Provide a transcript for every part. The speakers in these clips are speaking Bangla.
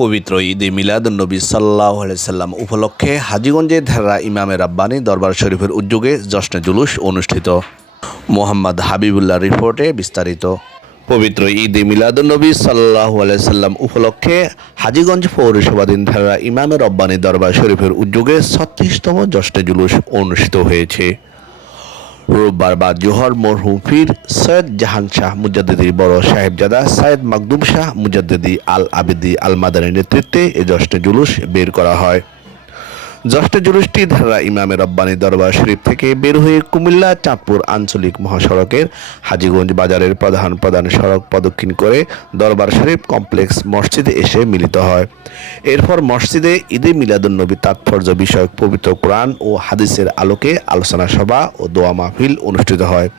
পবিত্র ঈদে মিলাদুন্নবী সাল্লাল্লাহু আলাইহি সাল্লাম উপলক্ষে হাজীগঞ্জে ধারা ইমামে রাব্বানী দরবার শরীফের উদ্যোগে জশ্নে জুলুস অনুষ্ঠিত। মোহাম্মদ হাবিবুল্লাহ রিপোর্টে বিস্তারিত। পবিত্র ঈদে মিলাদুন্নবী সাল্লাল্লাহু আলাইহি সাল্লাম উপলক্ষে হাজীগঞ্জ পৌরসভাধীন ধারা ইমামে রাব্বানী দরবার শরীফের উদ্যোগে ৩৬তম জশ্নে জুলুস অনুষ্ঠিত হয়েছে। রোববার বাদ জোহর মরহুম পীর সৈয়দ জাহান শাহ মুজাদ্দিদির বড় সাহেবজাদা সৈয়দ মাকদুম শাহ মুজাদ্দিদি আল আবেদি আল মাদানীর নেতৃত্বে এ জশ্নে জুলুস বের করা হয়। জশ্নে জুলুসটি ধারা ইমামে রাব্বানী দরবার শরীফ থেকে বের হয়ে কুমিল্লা চাঁদপুর আঞ্চলিক মহাসড়কের হাজীগঞ্জ বাজারের প্রধান সড়ক প্রদক্ষিণ করে দরবার শরীফ কমপ্লেক্স মসজিদে এসে মিলিত হয়। এরপর মসজিদে ঈদে মিলাদুন্নবী তাৎপর্য বিষয়ক পবিত্র কোরআন ও হাদিসের আলোকে আলোচনা সভা ও দোয়া মাহফিল অনুষ্ঠিত হয়।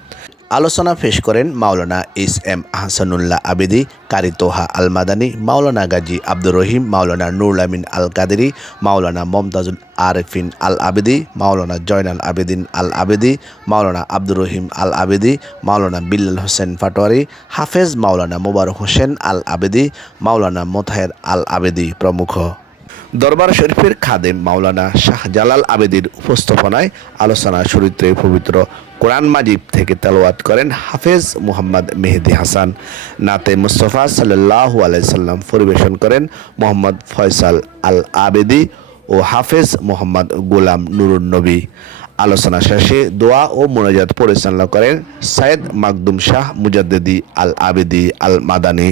আলোচনা পেশ করেন মাওলানা এস.এম. আহসানুল্লাহ আবেদী, কারি তোহা আল মাদানী, মাওলানা গাজী আব্দুর রহিম, মাওলানা নুরুল আমিন আল কাদেরী, মাওলানা মমতাজুল আরেফিন আল আবেদী, মাওলানা জয়নাল আবেদিন আল আবেদী, মাওলানা আব্দুর রহিম আল আবেদী, মাওলানা বিল্লাল হোসেন পাটোয়ারি, হাফেজ মাওলানা মোবারক হোসেন আল আবেদী, মাওলানা মোতাহের আল আবেদী প্রমুখ। দরবার শরীফের খাদেম মাওলানা শাহজালাল আবেদীর উপস্থাপনায় আলোচনা চরিত্রে পবিত্র কোরআন মাজিদ থেকে তেলাওয়াত করেন হাফেজ মুহাম্মদ মেহেদী হাসান। নাতে মুস্তাফা সাল্লাল্লাহু আলাইহি সাল্লাম পরিবেশন করেন মোহাম্মদ ফয়সাল আল আবেদী ও হাফেজ মোহাম্মদ গোলাম নুরুন নবী। আলোচনা শেষে দোয়া ও মোনাজাত পরিচালনা করেন সৈয়দ মাকদুম শাহ মুজাদ্দিদি আল আবেদী আল মাদানী।